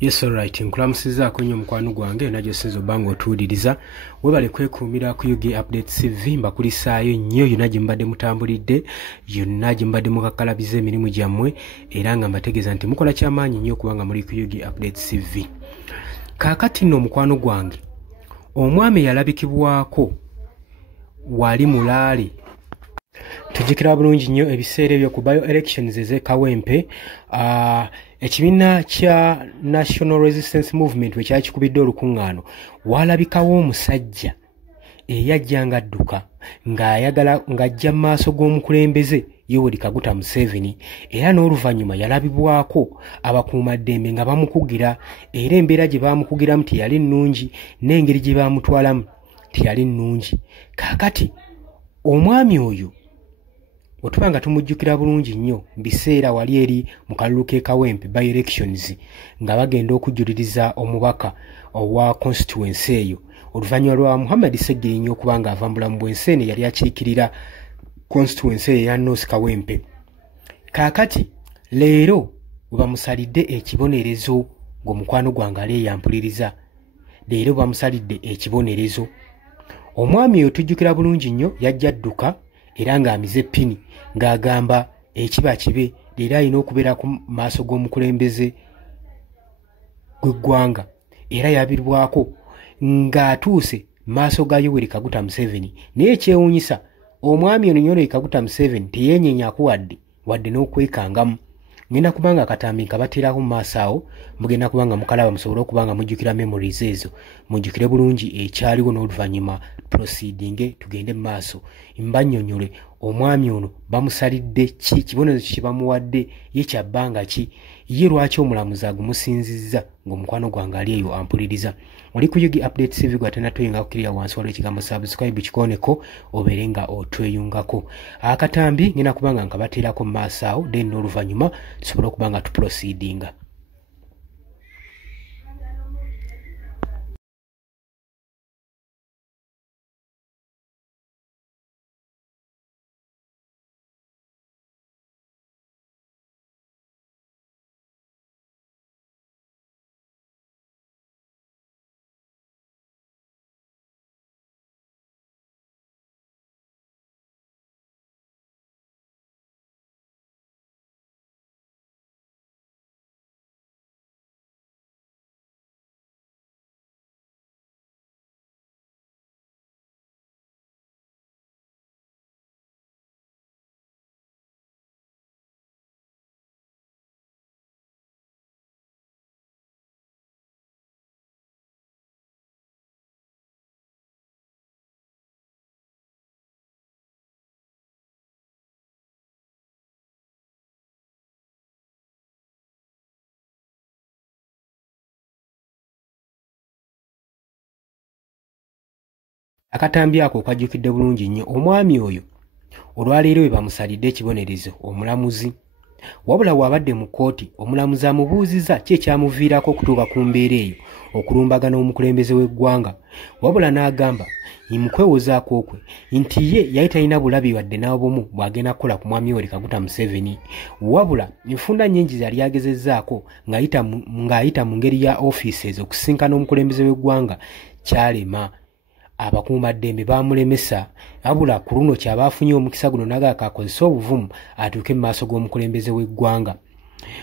Yes, alright. Nkulamusizaako nnyo mukwano gwange najjo sinzo bango otuwuliriza. Webale kwekuumira ku UG Updates TV mbakulisaayo nnyo yonna gye mbadde mutambulidde, yonna gye mbadde mukakalabiza emirimu gyammwe era nga mbategeeza nti mukola kyamaanyi nnyo kubanga muli ku UG Updates TV. Kaakati nno mukwano gwange, omwami yalabikibwako wali mulaale. Tujjukira bulungi nnyo ebiseera ebyo ku bio elections ez'e Kawempe. Ekibiina kya National Resistance Movement wekyali kikubidde olukuŋŋaano, walabikawo omusajja eyajja ng'adduka ng'ayagala ng'ajja mu maaso g'omukulembeze Yoweri Kaguta Museveni, era n'oluvannyuma yalabibwako abakuumaddembe nga bamukugira, era embeera gye baamukugiramu teyali nnungi n'engeri gye baamutwalamu teyali nnungi. Kaakati omwami oyo otuba nga tumujjukira bulungi nnyo biseera wali eri mu kalulu k'e Kawempe by elections nga bagenda okujuliriza omubaka owa constituency eyo oluvannyuma lwa Muhammad Sseggirinya okuba nga ava mu bulamu bw'ensi eno yali akiikirira constituency eyo ya North Kawempe. Kaakati leero we bamusalidde ekibonerezo ng'omukwano gwange aleeyampuliriza, leero bamusalidde ekibonerezo. Omwami oyo tujjukira bulungi nnyo yajja adduka era ng'amize ppini ng'agamba ekiba kibe, leero alina okubeera ku maaso g'omukulembeze gw'eggwanga, era yabirwako ng'atuuse maaso ga Yoweri Kaguta Museveni. Naye ekyewuunyisa, omwami ono Yoweri Kaguta Museveni teyeenyenyaako wadde n'okwekangamu. Ngenda kubanga akatambi nkabateerako mu maaso awo, mugenda kubanga mukalaba musobole okuba nga mujjukira memories ezo, mujjukire bulungi ekyaliwo n'oluvannyuma proceeding tugende mu maaso. Mbannyonnyole omwami ono bamusalidde ki, kibonerezo kye bamuwadde, ye kyabbanga ki, ye lwaki omulamuzi agumusinzizza ng'omukwano gwange ali eyo ampuliriza. Oli ku UG Updates TV gwatena toyinga kukkirira wansi waliwo ekigambo subscribe kikooneko obeere nga otweyungako. Akatambi ngenda kubanga nkabateerako mu maaso awo, then n'oluvannyuma tusobole okuba nga tuproceedinga. Akatambi ako kajjukidde bulungi nnyo omwami oyo olwaleero we bamusalidde ekibonerezo omulamuzi, wabula bw'abadde mu kkooti omulamuzi amubuuzizza ki ekyamuviirako okutuuka ku mbeera eyo okulumbagana omukulembeze w'eggwanga, wabula n'agamba mukwewozaako kwe nti ye yali talina bulabi wadde n'obumu bw'agenda kukola ku mwami Yoweri Kaguta Museveni, wabula enfunda nnyingi zali agezezzaako ng'ayita mu ngeri ya offices okusinkana omukulembeze w'eggwanga kyalema. Abakuumaddembe baamulemesa, wabula ku luno kyaba afunye omukisa guno nagaka akozesa obuvumu atuuke mu maaso g'omukulembeze w'eggwanga,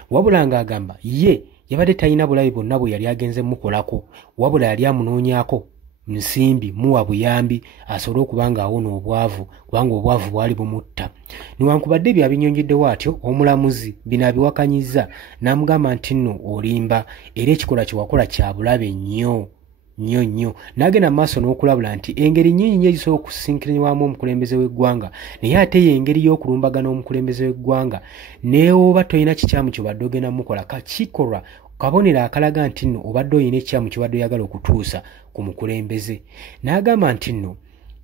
wabula ng'agamba ye yabadde talina bulabi bwonna bwe yali agenze mukolako, wabula yali amunoonyaako nsimbi muwa buyambi asobole okuba ng'awona obwavu kubanga obwavu bwali bumutta. Newankubadde byabinyonjeddewo atyo, omulamuzi bino abiwakanyizza n'amugamba nti nno olimba era ekikola kye wakola kya bulabe nnyo n'agenda mu maaso n'okulabula nti engeri nnyingi nnyo ezisobola okusinkiranywamu omukulembeze w'eggwanga, naye ate ye engeri y'okulumbagana omukulembeze w'eggwanga neoba tolina kikyamu ky'obadde ogenda mukola kakikolwa kabonero akalaga nti nno obadde olina ekikyamu ky'obadde oyagala okutuusa ku mukulembeze. N'agamba nti nno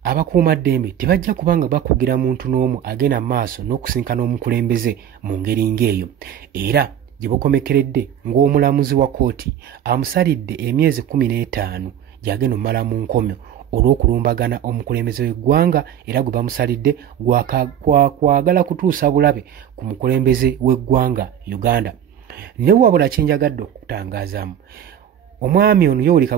abakuumaddembe tebajja kubanga bakugira muntu n'omu agenda mu maaso n'okusinkana omukulembeze mu ngeri ng'eyo, era gye bukomekeredde ng'omulamuzi wa kkooti amusalidde emyezi 15 gy'agenda omala mu nkomyo olw'okulumbagana omukulembeze w'eggwanga, era gwe bamusalidde kwagala kutuusa bulabe ku mukulembeze w'eggwanga Uganda. ne wabula kyenjagadde okutangaazamu omwami ono Yoweri Kaguta